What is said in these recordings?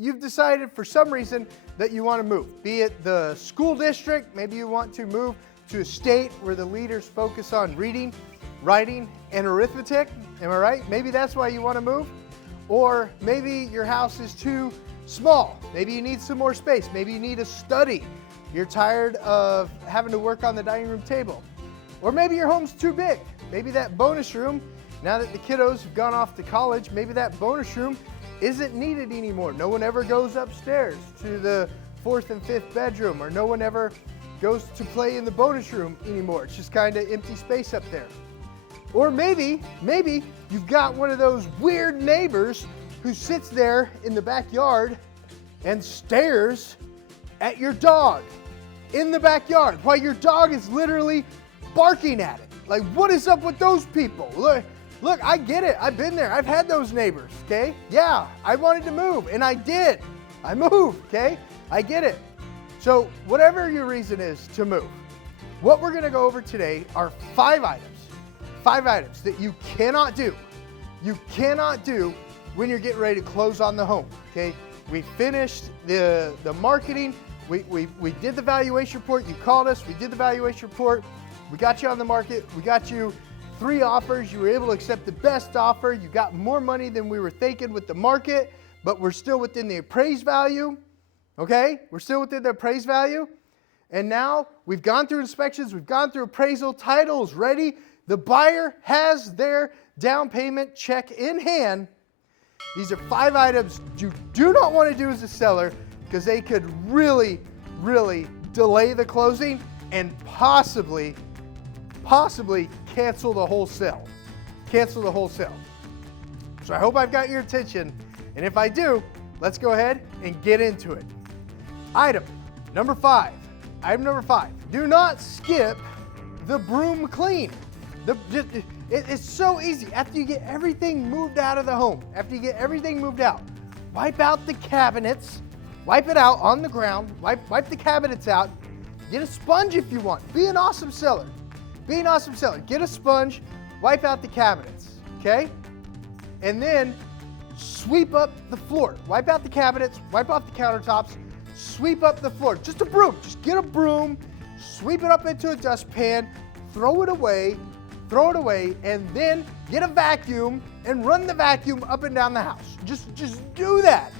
you've decided for some reason that you want to move, be it the school district, maybe you want to move to a state where the leaders focus on reading, writing, and arithmetic. Am I right? Maybe that's why you want to move. Or maybe your house is too small. Maybe you need some more space. Maybe you need a study. You're tired of having to work on the dining room table. Or maybe your home's too big. Maybe that bonus room, now that the kiddos have gone off to college, maybe that bonus room isn't needed anymore. No one ever goes upstairs to the 4th and 5th bedroom, or no one ever goes to play in the bonus room anymore. It's just kind of empty space up there. Or maybe you've got one of those weird neighbors who sits there in the backyard and stares at your dog in the backyard while your dog is literally barking at it. Like, what is up with those people? Look, I get it. I've been there. I've had those neighbors, okay? Yeah, I wanted to move, and I did. I moved, okay? I get it. So whatever your reason is to move, what we're going to go over today are 5 items that you cannot do. You cannot do when you're getting ready to close on the home, okay? We finished the marketing. We did the valuation report. You called us. We did the valuation report. We got you on the market. We got you 3 offers. You were able to accept the best offer. You got more money than we were thinking with the market, but we're still within the appraised value, okay? We're still within the appraised value. And now we've gone through inspections. We've gone through appraisal. Titles ready. The buyer has their down payment check in hand. These are 5 items you do not want to do as a seller because they could really, really delay the closing and possibly cancel the whole sale. Cancel the whole sale. So I hope I've got your attention. And if I do, let's go ahead and get into it. Item number 5. Item number 5. Do not skip the broom clean. It's so easy. After you get everything moved out of the home, after you get everything moved out, wipe out the cabinets, wipe it out on the ground, wipe the cabinets out. Get a sponge if you want. Be an awesome seller. Be an awesome seller. Get a sponge, wipe out the cabinets, okay? And then sweep up the floor. Wipe out the cabinets, wipe off the countertops, sweep up the floor. Just a broom. Just get a broom, sweep it up into a dustpan, throw it away, and then get a vacuum and run the vacuum up and down the house. Just do that.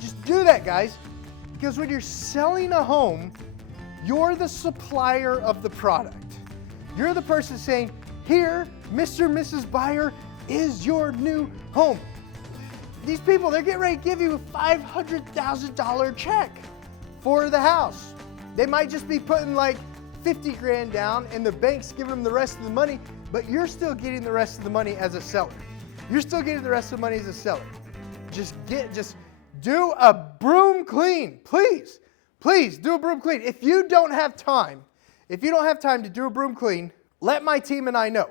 Just do that, guys. Because when you're selling a home, you're the supplier of the product. You're the person saying, here, Mr. and Mrs. Buyer, is your new home. These people, they're getting ready to give you a $500,000 check for the house. They might just be putting like 50 grand down and the bank's giving them the rest of the money, but you're still getting the rest of the money as a seller. You're still getting the rest of the money as a seller. Just do a broom clean, please. Please do a broom clean. If you don't have time to do a broom clean, let my team and I know.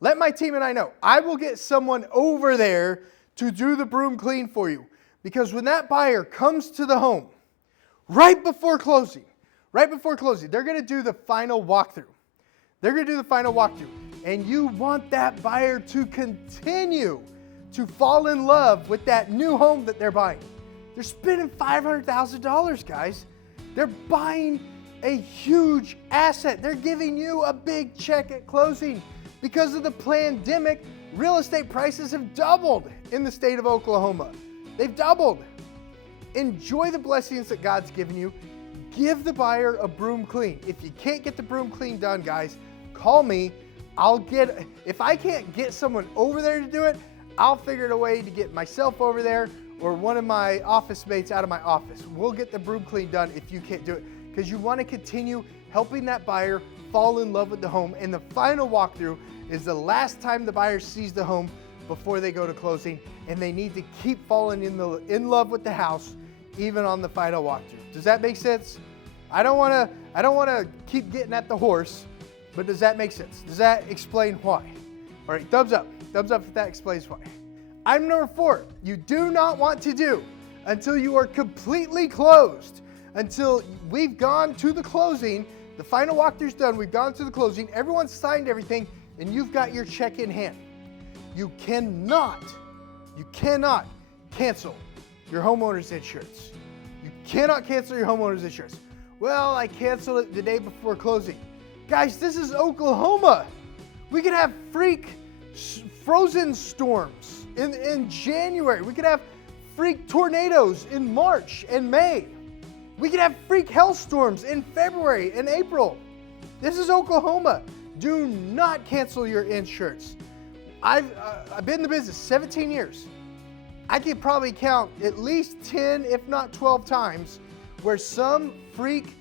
Let my team and I know. I will get someone over there to do the broom clean for you. Because when that buyer comes to the home, right before closing, they're going to do the final walkthrough. And you want that buyer to continue to fall in love with that new home that they're buying. They're spending $500,000, guys. They're buying a huge asset. They're giving you a big check at closing. Because of the pandemic, real estate prices have doubled in the state of Oklahoma. They've doubled. Enjoy the blessings that God's given you. Give the buyer a broom clean. If you can't get the broom clean done, guys, call me. If I can't get someone over there to do it, I'll figure a way to get myself over there or one of my office mates out of my office. We'll get the broom clean done if you can't do it, because you want to continue helping that buyer fall in love with the home. And the final walkthrough is the last time the buyer sees the home before they go to closing, and they need to keep falling in love with the house even on the final walkthrough. Does that make sense? I don't want to keep getting at the horse, but does that make sense? Does that explain why? All right, thumbs up if that explains why. Item number 4, you do not want to do until you are completely closed, until we've gone to the closing, the final walkthrough's done, we've gone to the closing, everyone's signed everything, and you've got your check in hand. You cannot cancel your homeowner's insurance. You cannot cancel your homeowner's insurance. Well, I canceled it the day before closing. Guys, this is Oklahoma. We could have freak frozen storms in January. We could have freak tornadoes in March and May. We could have freak hailstorms in February and April. This is Oklahoma. Do not cancel your insurance. I've been in the business 17 years. I could probably count at least 10, if not 12 times, where some freak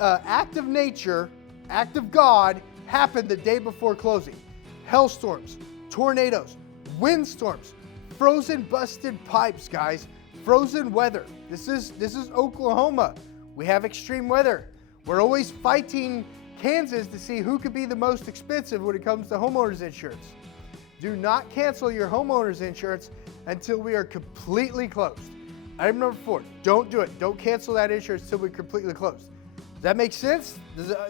act of nature, act of God, happened the day before closing. Hailstorms, tornadoes, windstorms, frozen busted pipes, guys. Frozen weather. This is Oklahoma. We have extreme weather. We're always fighting Kansas to see who could be the most expensive when it comes to homeowners insurance. Do not cancel your homeowners insurance until we are completely closed. Item number 4, don't do it. Don't cancel that insurance until we're completely closed. Does that make sense?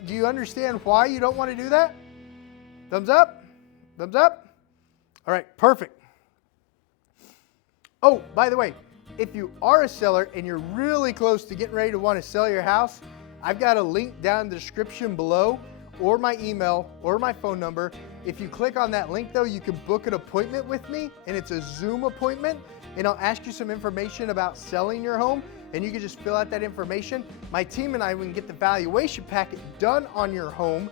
Do you understand why you don't want to do that? Thumbs up? Thumbs up? All right, perfect. Oh, by the way, if you are a seller and you're really close to getting ready to want to sell your house, I've got a link down in the description below, or my email, or my phone number. If you click on that link though, you can book an appointment with me, and it's a Zoom appointment, and I'll ask you some information about selling your home, and you can just fill out that information. My team and I can get the valuation packet done on your home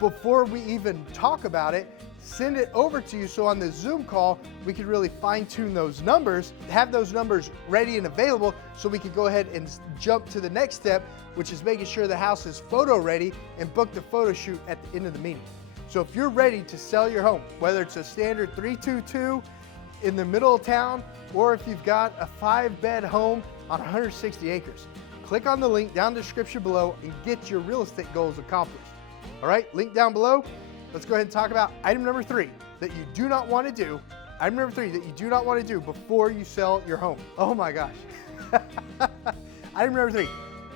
before we even talk about it, send it over to you, so on the Zoom call, we can really fine tune those numbers, have those numbers ready and available, so we can go ahead and jump to the next step, which is making sure the house is photo ready, and book the photo shoot at the end of the meeting. So if you're ready to sell your home, whether it's a standard 322 in the middle of town, or if you've got a 5-bed home on 160 acres, click on the link down in the description below and get your real estate goals accomplished. All right, link down below. Let's go ahead and talk about item number 3 that you do not want to do. Item number 3 that you do not want to do before you sell your home. Oh my gosh. Item number 3,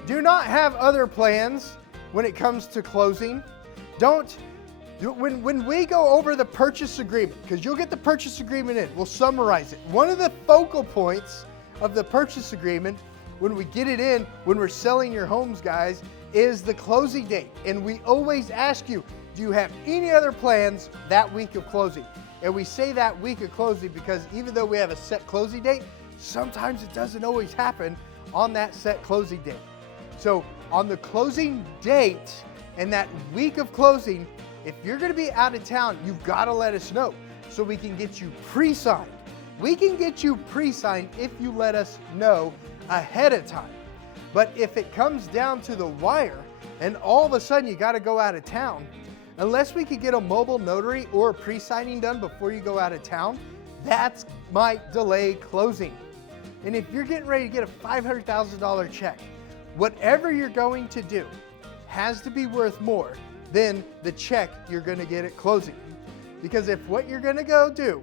do not have other plans when it comes to closing. When we go over the purchase agreement, because you'll get the purchase agreement in, we'll summarize it. One of the focal points of the purchase agreement, when we get it in, when we're selling your homes, guys, is the closing date. And we always ask you, do you have any other plans that week of closing? And we say that week of closing because even though we have a set closing date, sometimes it doesn't always happen on that set closing date. So on the closing date and that week of closing, if you're going to be out of town, you've got to let us know so we can get you pre-signed. We can get you pre-signed if you let us know ahead of time. But if it comes down to the wire and all of a sudden you got to go out of town, unless we could get a mobile notary or a pre-signing done before you go out of town, that might delay closing. And if you're getting ready to get a $500,000 check, whatever you're going to do has to be worth more than the check you're going to get at closing. Because if what you're going to go do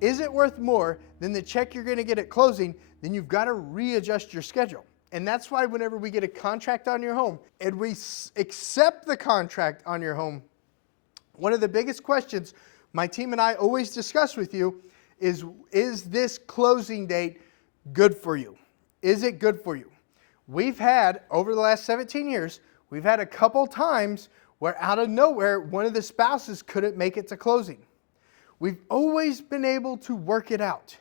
isn't worth more than the check you're going to get at closing, then you've got to readjust your schedule. And that's why whenever we get a contract on your home and we accept the contract on your home, one of the biggest questions my team and I always discuss with you is this closing date good for you? Is it good for you? We've had, over the last 17 years, we've had a couple times where out of nowhere, one of the spouses couldn't make it to closing. We've always been able to work it out.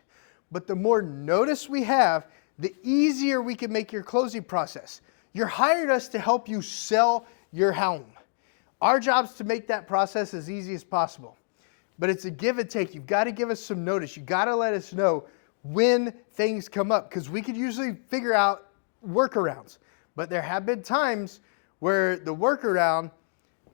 But the more notice we have, the easier we can make your closing process. You hired us to help you sell your home. Our job is to make that process as easy as possible. But it's a give and take. You've got to give us some notice. You've got to let us know when things come up, because we could usually figure out workarounds. But there have been times where the workaround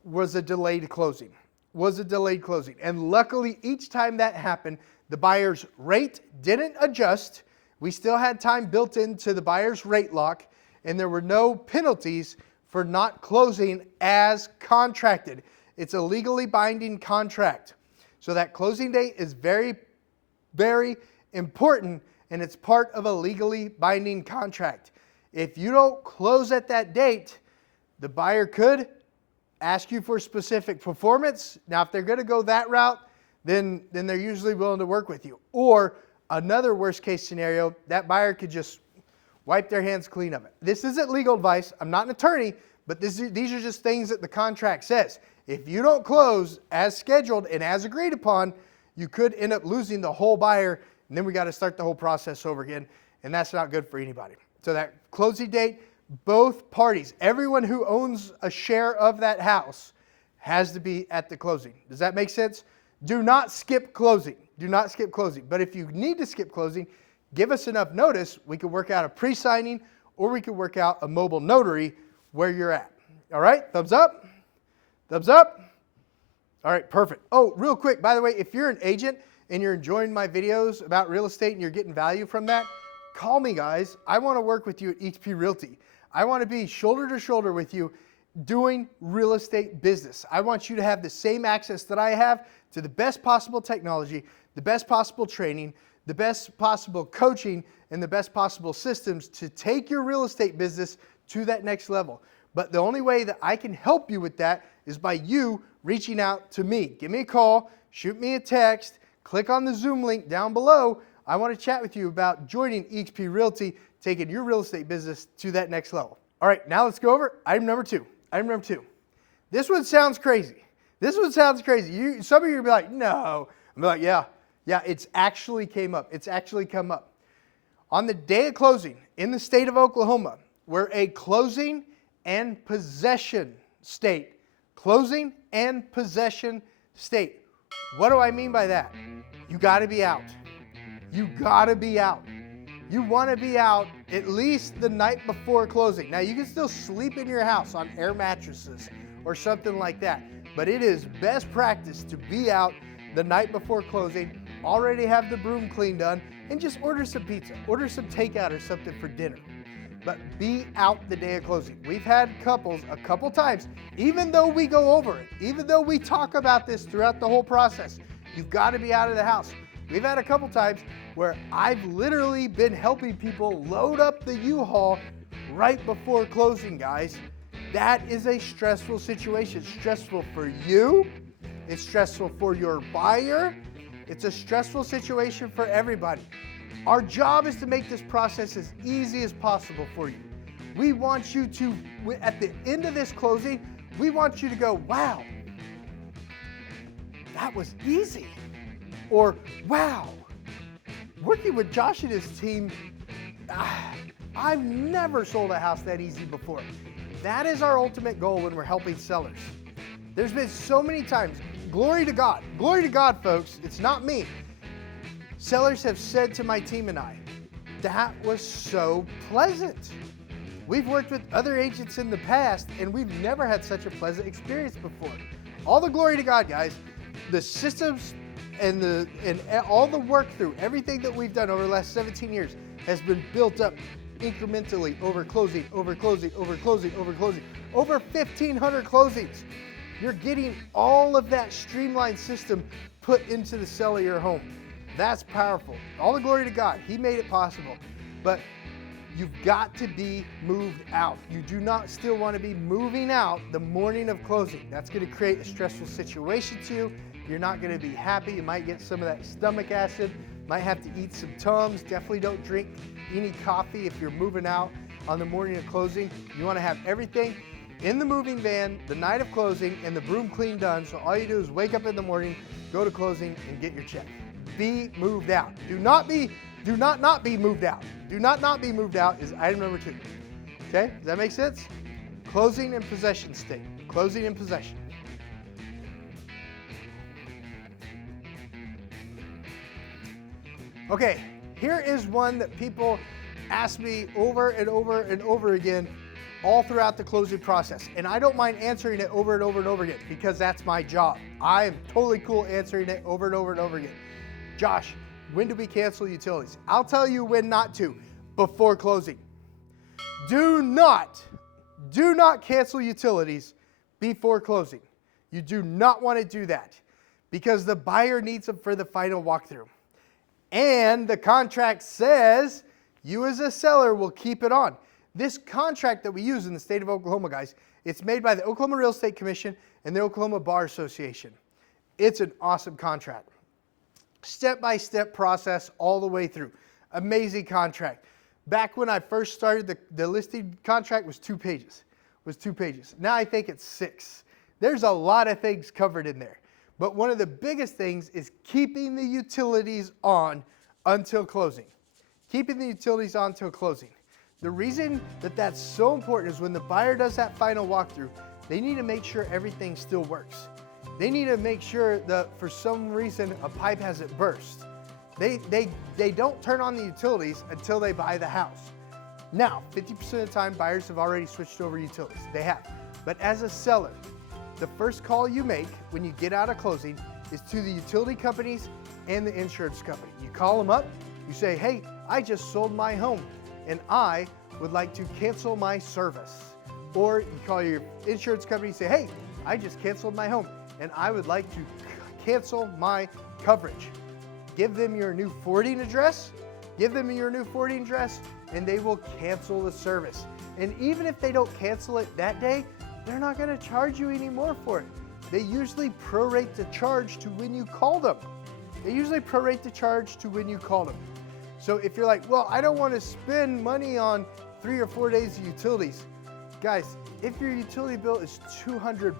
was a delayed closing. And luckily, each time that happened, the buyer's rate didn't adjust. We still had time built into the buyer's rate lock, and there were no penalties for not closing as contracted. It's a legally binding contract. So that closing date is very, very important, and it's part of a legally binding contract. If you don't close at that date, the buyer could ask you for specific performance. Now, if they're going to go that route, then they're usually willing to work with you. Or Another worst case scenario, that buyer could just wipe their hands clean of it. This isn't legal advice. I'm not an attorney, but these are just things that the contract says. If you don't close as scheduled and as agreed upon, you could end up losing the whole buyer, and then we got to start the whole process over again, and that's not good for anybody. So that closing date, both parties, everyone who owns a share of that house has to be at the closing. Does that make sense? Do not skip closing. Do not skip closing. But if you need to skip closing, give us enough notice. We could work out a pre-signing, or we could work out a mobile notary where you're at. All right? Thumbs up? Thumbs up? All right, perfect. Oh, real quick, by the way, if you're an agent and you're enjoying my videos about real estate and you're getting value from that, call me, guys. I want to work with you at XP Realty. I want to be shoulder to shoulder with you doing real estate business. I want you to have the same access that I have to the best possible technology, the best possible training, the best possible coaching, and the best possible systems to take your real estate business to that next level. But the only way that I can help you with that is by you reaching out to me. Give me a call, shoot me a text, click on the Zoom link down below. I want to chat with you about joining XP Realty, taking your real estate business to that next level. All right, now let's go over item number two. Item number two. This one sounds crazy. This one sounds crazy. Some of you will be like, no. I'm like, yeah, it's actually came up. It's actually come up. On the day of closing in the state of Oklahoma, we're a closing and possession state. Closing and possession state. What do I mean by that? You got to be out. You got to be out. You want to be out at least the night before closing. Now, you can still sleep in your house on air mattresses or something like that, but it is best practice to be out the night before closing, already have the broom clean done, and just order some pizza, order some takeout or something for dinner. But be out the day of closing. We've had couples a couple times, even though we go over it, even though we talk about this throughout the whole process, you've got to be out of the house. We've had a couple times where I've literally been helping people load up the U-Haul right before closing, guys. That is a stressful situation. It's stressful for you. It's stressful for your buyer. It's a stressful situation for everybody. Our job is to make this process as easy as possible for you. We want you to, at the end of this closing, we want you to go, wow, that was easy. Or, wow, working with Josh and his team, I've never sold a house that easy before. That is our ultimate goal when we're helping sellers. There's been so many times, glory to God, folks, it's not me. Sellers have said to my team and I, that was so pleasant. We've worked with other agents in the past and we've never had such a pleasant experience before. All the glory to God, guys. The systems and all the work through everything that we've done over the last 17 years has been built up incrementally over closing, over 1,500 closings. You're getting all of that streamlined system put into the sale of your home. That's powerful. All the glory to God. He made it possible. But you've got to be moved out. You do not still want to be moving out the morning of closing. That's going to create a stressful situation to you. You're not going to be happy. You might get some of that stomach acid. Might have to eat some Tums. Definitely don't drink any coffee if you're moving out on the morning of closing. You want to have everything in the moving van the night of closing and the broom clean done. So all you do is wake up in the morning, go to closing, and get your check. Be moved out. Do not be moved out. Do not be moved out is item number 2. Okay, does that make sense? Closing and possession state. Closing and possession. Okay, here is one that people ask me over and over and over again all throughout the closing process. And I don't mind answering it over and over and over again because that's my job. I am totally cool answering it over and over and over again. Josh, when do we cancel utilities? I'll tell you when not to, before closing. Do not cancel utilities before closing. You do not want to do that because the buyer needs them for the final walkthrough. And the contract says you as a seller will keep it on. This contract that we use in the state of Oklahoma, guys, it's made by the Oklahoma Real Estate Commission and the Oklahoma Bar Association. It's an awesome contract. Step-by-step process all the way through. Amazing contract. Back when I first started, the listing contract was 2 pages. Now I think it's 6. There's a lot of things covered in there. But one of the biggest things is keeping the utilities on until closing. Keeping the utilities on until closing. The reason that that's so important is when the buyer does that final walkthrough, they need to make sure everything still works. They need to make sure that for some reason a pipe hasn't burst. They don't turn on the utilities until they buy the house. Now, 50% of the time, buyers have already switched over utilities. They have. But as a seller, the first call you make when you get out of closing is to the utility companies and the insurance company. You call them up, you say, hey, I just sold my home and I would like to cancel my service. Or you call your insurance company and say, hey, I just canceled my home and I would like to cancel my coverage. Give them your new forwarding address, and they will cancel the service. And even if they don't cancel it that day, they're not going to charge you any more for it. They usually prorate the charge to when you call them. So if you're like, well, I don't want to spend money on 3 or 4 days of utilities. Guys, if your utility bill is $200,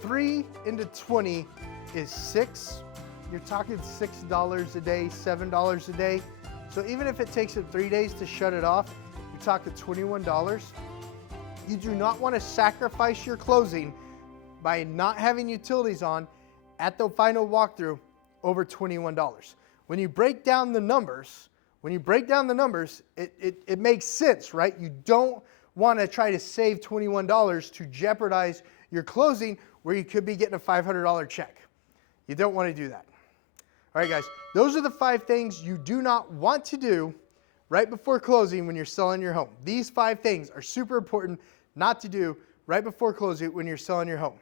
3 into 20 is 6. You're talking $6 a day, $7 a day. So even if it takes them 3 days to shut it off, you're talking $21. You do not want to sacrifice your closing by not having utilities on at the final walkthrough over $21. When you break down the numbers, it makes sense, right? You don't want to try to save $21 to jeopardize your closing where you could be getting a $500 check. You don't want to do that. All right, guys, those are the 5 things you do not want to do right before closing when you're selling your home. These 5 things are super important not to do right before closing when you're selling your home.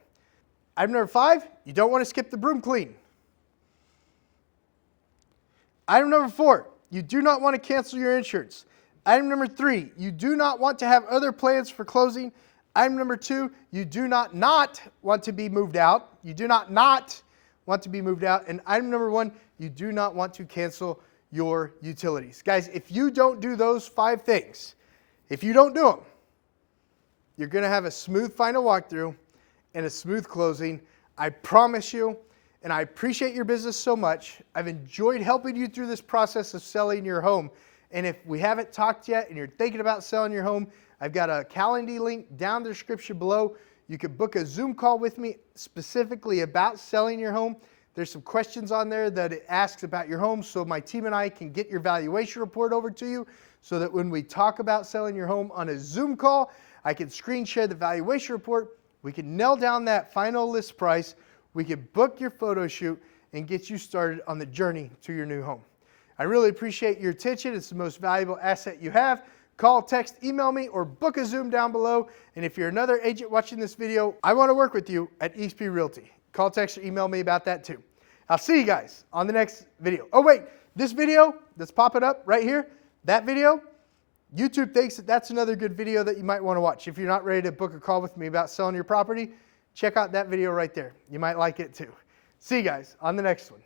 Item number 5, you don't want to skip the broom clean. Item number 4, you do not want to cancel your insurance. Item number 3, you do not want to have other plans for closing. Item number 2, you do not want to be moved out. And item number 1, you do not want to cancel your utilities. Guys, if you don't do those 5 things, if you don't do them, you're going to have a smooth final walkthrough and a smooth closing. I promise you, and I appreciate your business so much. I've enjoyed helping you through this process of selling your home. And if we haven't talked yet and you're thinking about selling your home, I've got a Calendly link down in the description below. You can book a Zoom call with me specifically about selling your home. There's some questions on there that it asks about your home, so my team and I can get your valuation report over to you so that when we talk about selling your home on a Zoom call, I can screen share the valuation report. We can nail down that final list price. We can book your photo shoot and get you started on the journey to your new home. I really appreciate your attention. It's the most valuable asset you have. Call, text, email me, or book a Zoom down below. And if you're another agent watching this video, I want to work with you at eXp Realty. Call, text, or email me about that too. I'll see you guys on the next video. Oh wait, this video that's popping up right here, that video, YouTube thinks that that's another good video that you might want to watch. If you're not ready to book a call with me about selling your property, check out that video right there. You might like it too. See you guys on the next one.